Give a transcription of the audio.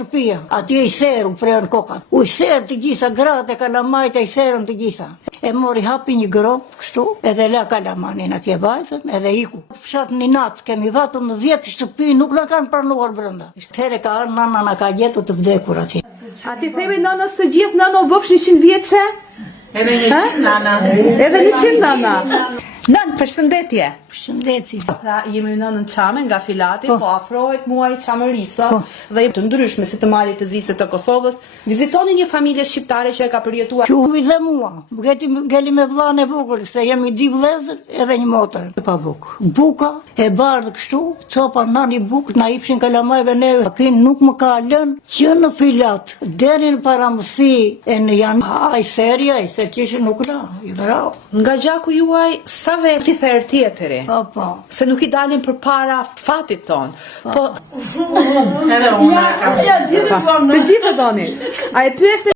shtëpia. Atje i theru prerën kokat. U i therë të gjitha gratë e kalamajt e i therën të gjitha. E mori hapi një grop, kështu, edhe la kalamanin atje vajzën, edhe iku. Fshat një natë, kemi vetëm 10 shtëpi, nuk na kanë pranuar brenda. Here ka arë, nana na ka gjetur të vdekur atje. A ti themi nanës të gjithë, nana u bëfsh 100 vjeçe? Edhe 100 nana. Edhe 100 nana. Nën, përshëndetje. Përshëndetje. Pra, jemi në nënën Çame nga Filati, po afrohet muaji Çamerisa dhe të ndryshme si të malit të zisë të Kosovës. Vizitoni një familje shqiptare që e ka përjetuar. Quhi dhe mua, geli me vllain e vogël, se jemi 2 vëllezër edhe një motër. Pa bukë. Buka e bardhë kështu, copa nani bukë, na ipshin kalamajve ne. Kin nuk më ka lënë që në Filat, deri në paramësi e në janë ai serja, se qishë nuk na, i bravo. Nga gjaku juaj, sa vetë ti therë tjetëri? Po. Se nuk i dalin për para fatit ton. Po. Edhe unë. Të gjithë doni. A e pyesni